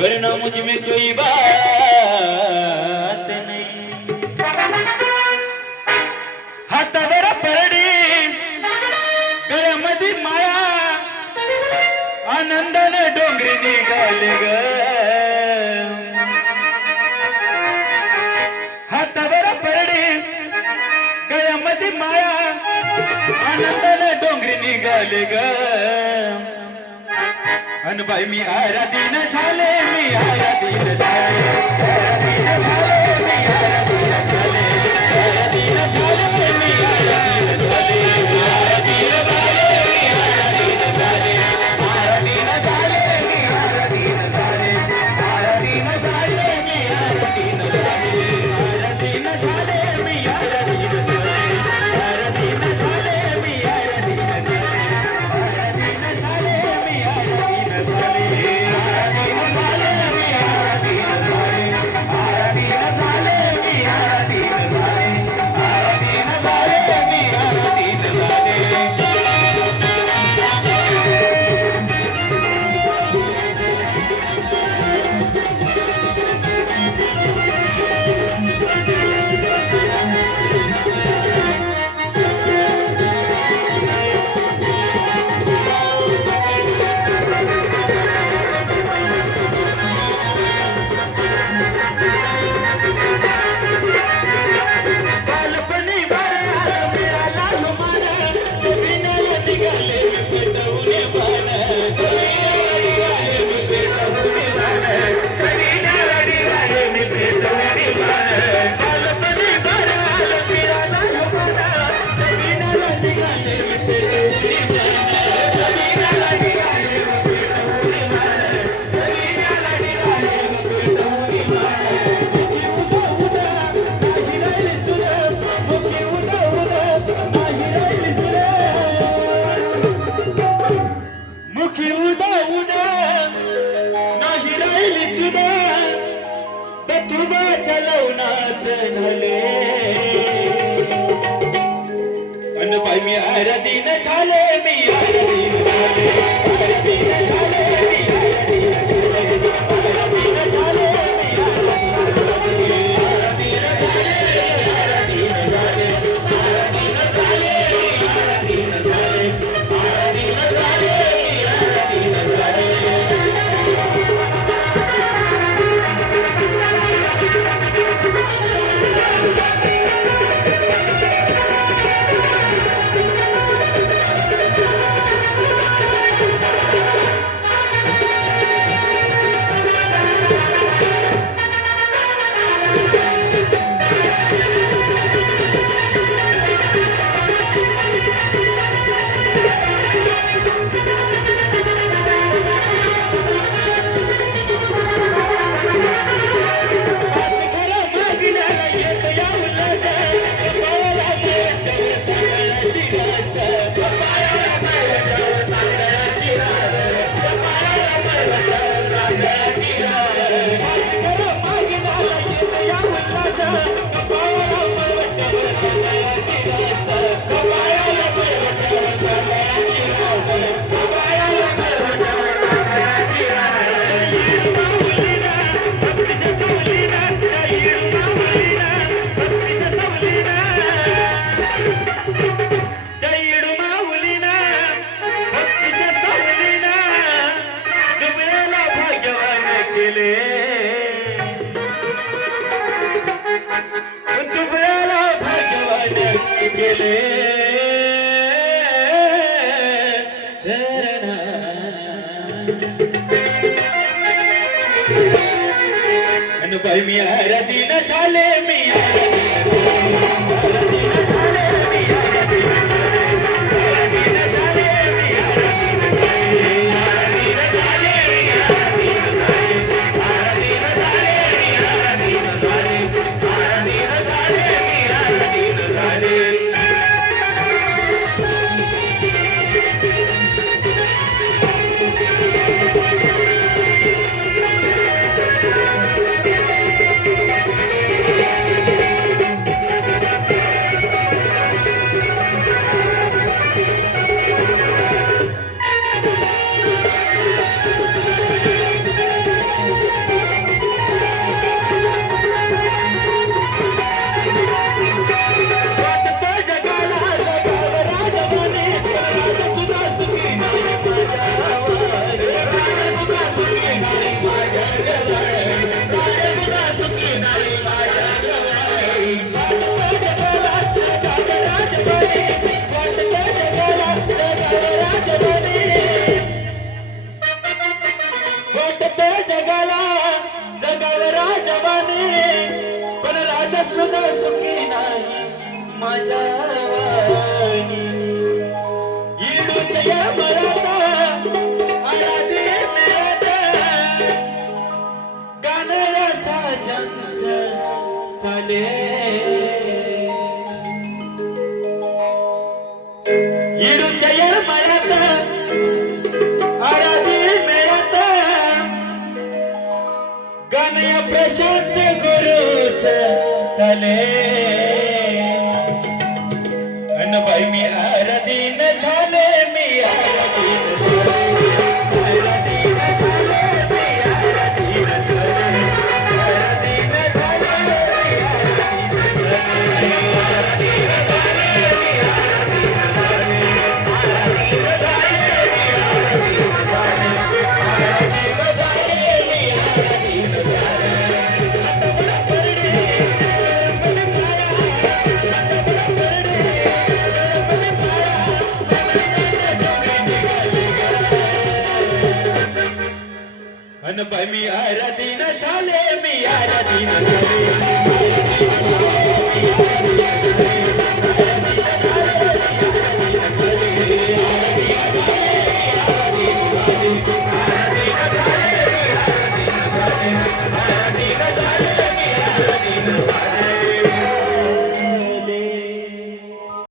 Verna मुझ में कोई बात नहीं। हातावर परडी गळ्यामध्ये माया आनंदाने डोंगरी निघाले ग। हातावर परडी गळ्यामध्ये माया आनंदाने डोंगरी निघाले ग। अन बाई मी आराधीन झाले, मी आराधीन झाले, आराधीन झाले, मी आराधीन झाले, आराधीन झाले, मी आराधीन झाले, आराधीन झाले, मी आराधीन झाले, आराधीन झाले, मी आराधीन झाले, आराधीन झाले, मी आराधीन झाले, आराधीन झाले, मी आराधीन झाले, आराधीन झाले, मी आराधीन झाले, आराधीन झाले, मी आराधीन मी आराधीन झाले, मी आराधीन झाले, आराधीन झाले, मी आराधीन झाले, आराधीन झाले, मी आराधीन झाले, आराधीन झाले, आराधीन झाले, आराधीन झाले, मी आराधीन झाले, आराधीन झाले, मी आराधीन झाले। बाई मी आराधीन झाले, मी आराधीन झाले, मी आराधीन झाले, आराधीन झाले, मी आराधीन झाले, आराधीन झाले, मी आराधीन झाले, आराधीन झाले, मी आराधीन झाले, आराधीन झाले, मी आराधीन झाले। सुखी नाही माझ्या वाणी इडूच्या मळाता आराधी मिळत गाणाऱ्या साजांचं चाले इडूच्या मळात आराधी मिळत गाणया प्रशांत गुरुच चाले बाई मी आराधीन झाले मी आराधीन आराधीन झाले मी आराधीन झाले आराधीन झाले मी आराधीन झाले बाई मी आराधीन झाले मी आराधीन